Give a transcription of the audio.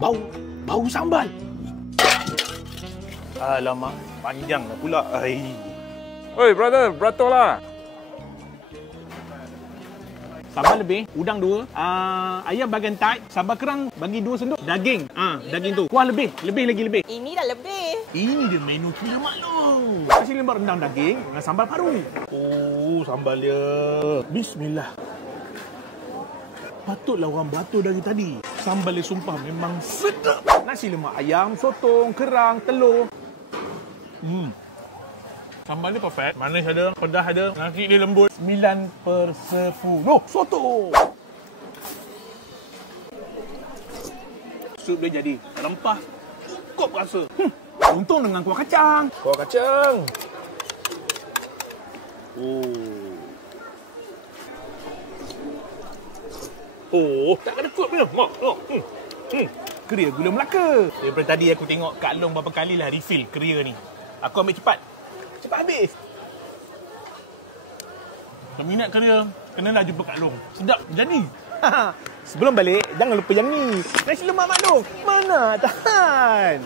Bau sambal. Alamak, panjang lah pula. Oi, brother, beratur lah. Sambal lebih, udang 2, ayam bagian tight, sambal kerang bagi 2 sendok, daging, daging tu. Kuah lebih lagi. Ini dah lebih. Ini dia menu kira maklum. Nasi lemak rendang daging dengan sambal paru. Oh, sambal dia. Bismillah. Patutlah orang beratur dari tadi. Sambal dia sumpah memang sedap. Nasi lemak ayam, sotong, kerang, telur. Sambal dia perfect. Manis ada, pedas ada, nasi dia lembut. 9/10. Soto. Sup dia jadi rempah. Cukup rasa. Untung dengan kuah kacang. Kuah kacang. Oh, tak ada kuat dia. Keria gula Melaka. Daripada tadi aku tengok Kak Long berapa kali lah refill keria ni. Aku ambil cepat. Cepat habis. Peminat keria, kenalah jumpa Kak Long. Sedap jadi. Sebelum balik, jangan lupa yang ni. Nasi lemak Mak Long. Mana tahan.